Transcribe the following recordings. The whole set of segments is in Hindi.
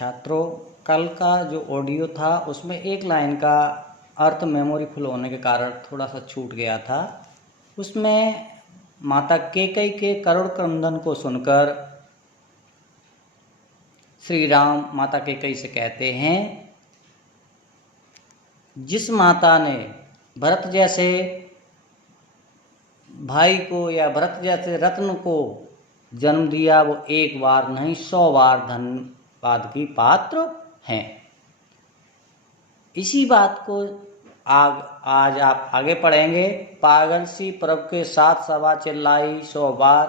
छात्रों, कल का जो ऑडियो था उसमें एक लाइन का अर्थ मेमोरी फुल होने के कारण थोड़ा सा छूट गया था। उसमें माता कैकेयी के करुण क्रंदन को सुनकर श्री राम माता कैकेयी से कहते हैं, जिस माता ने भरत जैसे भाई को या भरत जैसे रत्न को जन्म दिया, वो एक बार नहीं 100 बार धन्यवाद की पात्र हैं। इसी बात को आज आप आगे पढ़ेंगे। पागल सी प्रभु के साथ सभा चिल्लाई 100 बार,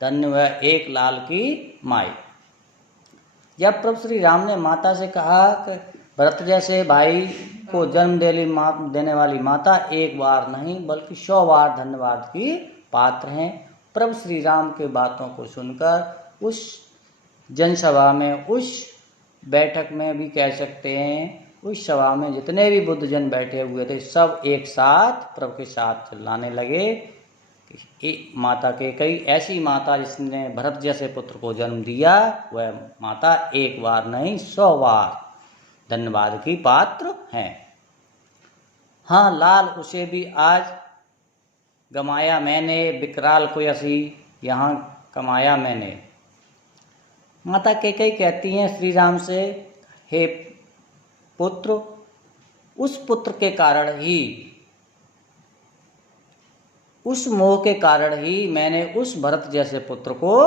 धन्य वह एक लाल की माई। जब प्रभु श्री राम ने माता से कहा कि भरत जैसे भाई को जन्म देने वाली माता एक बार नहीं बल्कि 100 बार धन्यवाद की पात्र हैं, प्रभु श्री राम के बातों को सुनकर उस जनसभा में, उस बैठक में भी कह सकते हैं, उस सभा में जितने भी बुद्धजन बैठे हुए थे सब एक साथ प्रभु के साथ चिल्लाने लगे कि माता कैकेयी ऐसी माता जिसने भरत जैसे पुत्र को जन्म दिया, वह माता एक बार नहीं 100 बार धन्यवाद की पात्र हैं। हाँ, लाल उसे भी आज गमाया मैंने, विकराल को यसी यहाँ कमाया मैंने। माता कैकेयी कहती हैं श्री राम से, हे पुत्र, उस पुत्र के कारण ही, उस मोह के कारण ही मैंने उस भरत जैसे पुत्र को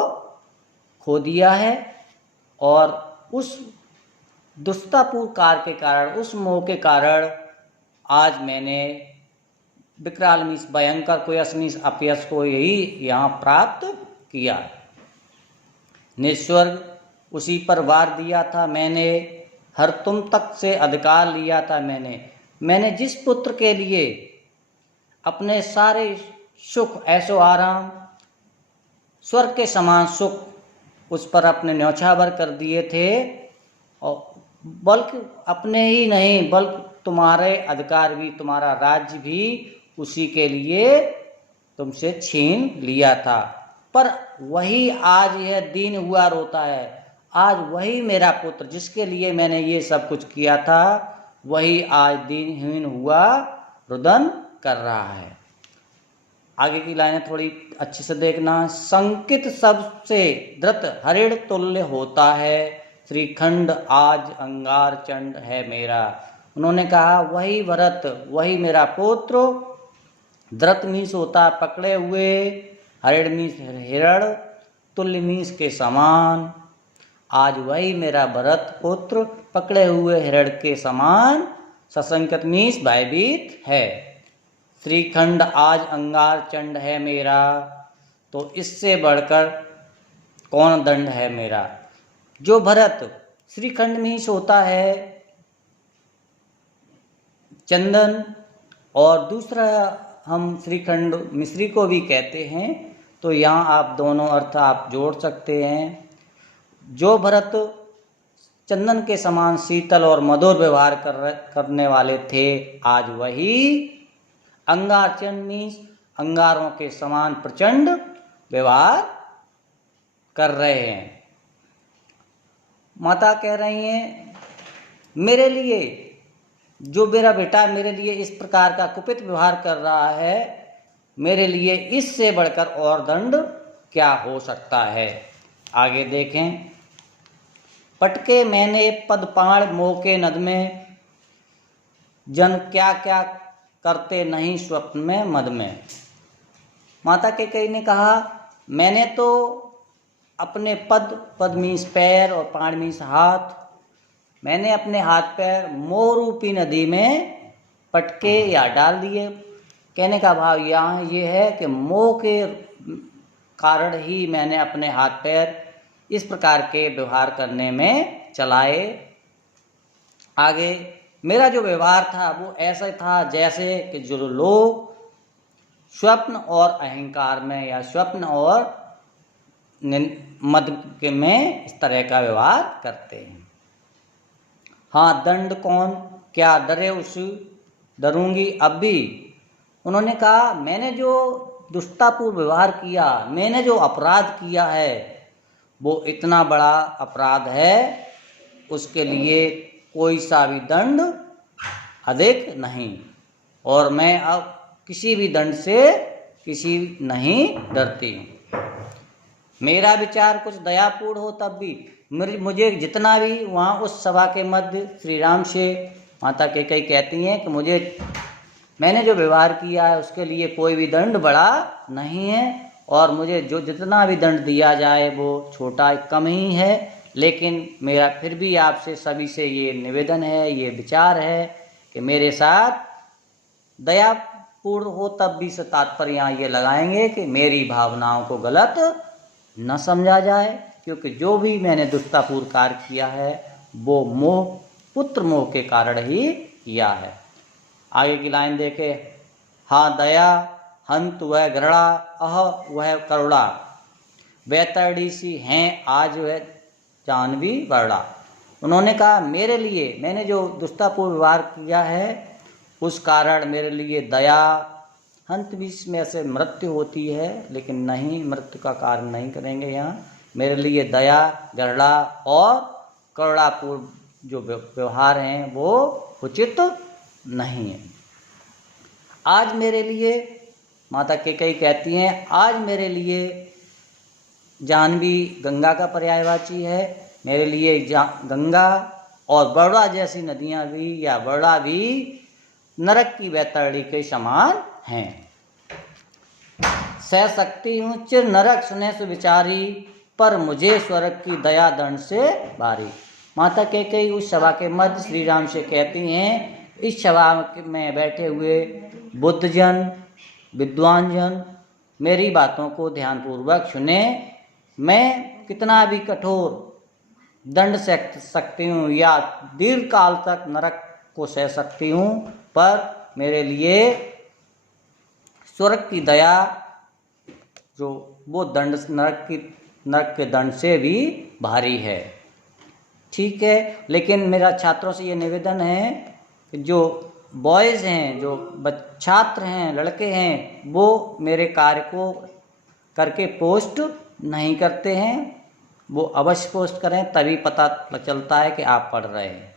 खो दिया है, और उस दुष्टापूर्ण कार्य के कारण, उस मोह के कारण आज मैंने विकराल मीन्स भयंकर कोयस मीन्स अपयश को यही यहाँ प्राप्त किया। निस्वर्ग उसी पर वार दिया था मैंने, हर तुम तक से अधिकार लिया था मैंने जिस पुत्र के लिए अपने सारे सुख, ऐशो आराम, स्वर्ग के समान सुख उस पर अपने न्यौछावर कर दिए थे, और बल्कि अपने ही नहीं बल्कि तुम्हारे अधिकार भी, तुम्हारा राज्य भी उसी के लिए तुमसे छीन लिया था। पर वही आज यह दीन हुआ रोता है, आज वही मेरा पुत्र जिसके लिए मैंने ये सब कुछ किया था, वही आज दीनहीन हुआ रुदन कर रहा है। आगे की लाइनें थोड़ी अच्छे से देखना। संकित सबसे धृत हरिण तुल्य होता है, श्रीखंड आज अंगार चंड है मेरा। उन्होंने कहा वही भरत, वही मेरा पुत्र, धृत मीन्स होता पकड़े हुए, हरिण मीन्स हिरण, तुल्य मीन्स के समान। आज वही मेरा भरत पुत्र पकड़े हुए हिरण के समान, ससंकित मीन्स भयभीत है। श्रीखंड आज अंगार चंड है मेरा, तो इससे बढ़कर कौन दंड है मेरा। जो भरत, श्रीखंड मीन्स होता है चंदन, और दूसरा हम श्रीखंड मिश्री को भी कहते हैं, तो यहाँ आप दोनों अर्थ आप जोड़ सकते हैं। जो भरत चंदन के समान शीतल और मधुर व्यवहार करने वाले थे, आज वही अंगार चंड मीन्स अंगारों के समान प्रचंड व्यवहार कर रहे हैं। माता कह रही हैं, मेरे लिए जो मेरा बेटा मेरे लिए इस प्रकार का कुपित व्यवहार कर रहा है, मेरे लिए इससे बढ़कर और दंड क्या हो सकता है। आगे देखें। पटके मैंने पदपाण मोह के नद में, जन क्या क्या करते नहीं स्वप्न में मद में। माता कैकेयी ने कहा, मैंने तो अपने पद मीन्स पैर और पाण मीन्स हाथ, मैंने अपने हाथ पैर मोह रूपी नदी में पटके या डाल दिए। कहने का भाव यहाँ ये है कि मोह के कारण ही मैंने अपने हाथ पैर इस प्रकार के व्यवहार करने में चलाए। आगे, मेरा जो व्यवहार था वो ऐसा था जैसे कि जो लोग स्वप्न और अहंकार में या स्वप्न और मद में इस तरह का व्यवहार करते हैं। हाँ, दंड कौन क्या डरे उस डरूंगी अब भी। उन्होंने कहा, मैंने जो दुष्टापूर्ण व्यवहार किया, मैंने जो अपराध किया है, वो इतना बड़ा अपराध है, उसके लिए कोई सा भी दंड अधिक नहीं, और मैं अब किसी भी दंड से किसी नहीं डरती हूँ। मेरा विचार कुछ दयापूर्ण हो तब भी मुझे जितना भी वहाँ उस सभा के मध्य श्री राम से माता कैकेयी कहती हैं कि मैंने जो व्यवहार किया है उसके लिए कोई भी दंड बड़ा नहीं है, और मुझे जो जितना भी दंड दिया जाए वो छोटा कम ही है, लेकिन मेरा फिर भी आपसे सभी से ये निवेदन है, ये विचार है कि मेरे साथ दयापूर्ण हो तब भी से तात्पर्य यहाँ ये लगाएंगे कि मेरी भावनाओं को गलत न समझा जाए, क्योंकि जो भी मैंने दुष्टतापूर्ण कार्य किया है वो मोह, पुत्र मोह के कारण ही किया है। आगे की लाइन देखे, हाँ दया हंत वह गरुड़ा, अह वह करुणा, वैतरणी सी हैं आज वह जाह्नवी वरड़ा। उन्होंने कहा मेरे लिए, मैंने जो दुष्टतापूर्ण व्यवहार किया है उस कारण मेरे लिए दया, हंत भी इसमें से मृत्यु होती है, लेकिन नहीं, मृत्यु का कारण नहीं करेंगे यहाँ। मेरे लिए दया, गरुड़ा और करुणापूर्ण जो व्यवहार हैं वो उचित नहीं है। आज मेरे लिए, माता कैकेयी कहती हैं, आज मेरे लिए जाह्नवी गंगा का पर्यायवाची है। मेरे लिए गंगा और बरड़ा जैसी नदियाँ भी या बरड़ा भी नरक की वैतरणी के समान हैं। सह सकती हूँ चिर नरक सुने सुविचारी, पर मुझे स्वर्ग की दया दंड से बारी। माता कैकेयी उस सभा के मध्य श्री राम से कहती हैं, इस सभा में बैठे हुए बुद्धजन, विद्वान जन मेरी बातों को ध्यानपूर्वक सुने। मैं कितना भी कठोर दंड सह सकती हूँ या दीर्घ काल तक नरक को सह सकती हूँ, पर मेरे लिए स्वर्ग की दया जो वो दंड नरक के दंड से भी भारी है। ठीक है, लेकिन मेरा छात्रों से ये निवेदन है कि जो बॉयज़ हैं, जो छात्र हैं, लड़के हैं, वो मेरे कार्य को करके पोस्ट नहीं करते हैं। वो अवश्य पोस्ट करें, तभी पता चलता है कि आप पढ़ रहे हैं।